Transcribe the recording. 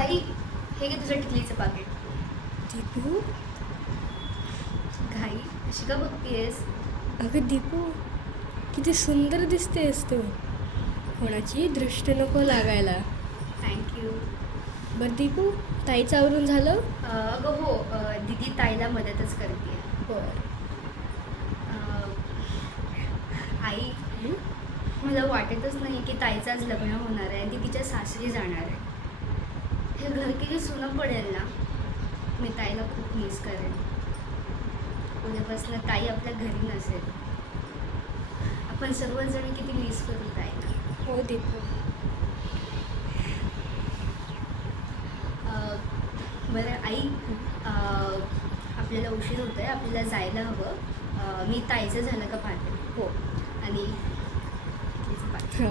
आई, हे घे तुझं टिकलीचं पाकिट. दीपू, घाई अशी का बघतीयस? अगं दीपू, किती सुंदर दिसतेस तू. कोणाची दृष्टी नको लागायला. थँक्यू. बरं दीपू, ताईचं आवरून झालं? अगं हो, दीदी ताईला मदतच करते. हो. आई, मला वाटतच नाही की ताईचं आज लग्न होणार आहे आणि ती तिच्या सासरी जाणार आहे. हे घर किती सुनं पडेल ना. मी ताईला खूप मिस करेन. उद्यापासून ताई आपल्या घरी नसेल. आपण सर्वजण किती मिस करू ताईला. हो दीपू. बरं आई, आपल्याला उशीर होतोय, आपल्याला जायला हवं. मी ताईचं झालं का पाहते. हो. आणि तिचं पाहते.